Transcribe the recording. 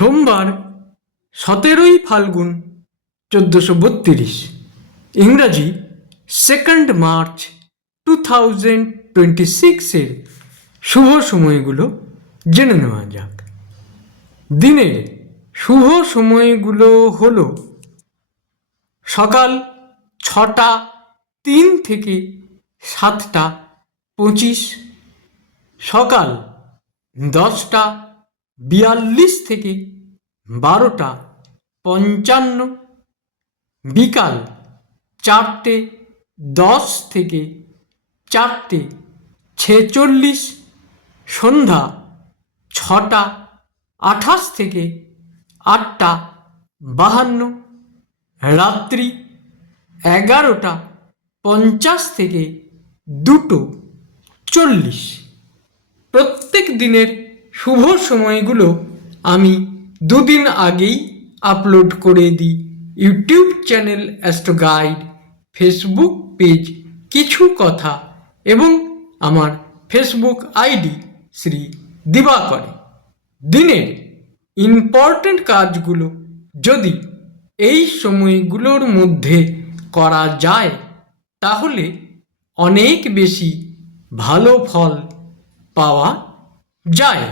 সোমবার 17ই ফাল্গুন 1432, ইংরাজি 2nd March 2026 শুভ সময়গুলো জেনে নেওয়া যাক। দিনের শুভ সময়গুলো হলো সকাল 6টা 3 থেকে 7টা 25, সকাল 10টা 42 থেকে 12টা 55, বিকাল 4টে 10 থেকে 4টে 46, সন্ধ্যা 6টা 28 থেকে 8টা 52, রাত্রি 11টা 50 থেকে 2টো 40। প্রত্যেক দিনের শুভ সময়গুলো আমি দুদিন আগেই আপলোড করে দিই YouTube channel astro guide, Facebook page কিছু কথা এবং আমার ফেসবুক আইডি শ্রী দিবাকরে। দিনের ইম্পর্ট্যান্ট কাজগুলো যদি এই সময়গুলোর মধ্যে করা যায় তাহলে অনেক বেশি ভালো ফল পাওয়া যায়।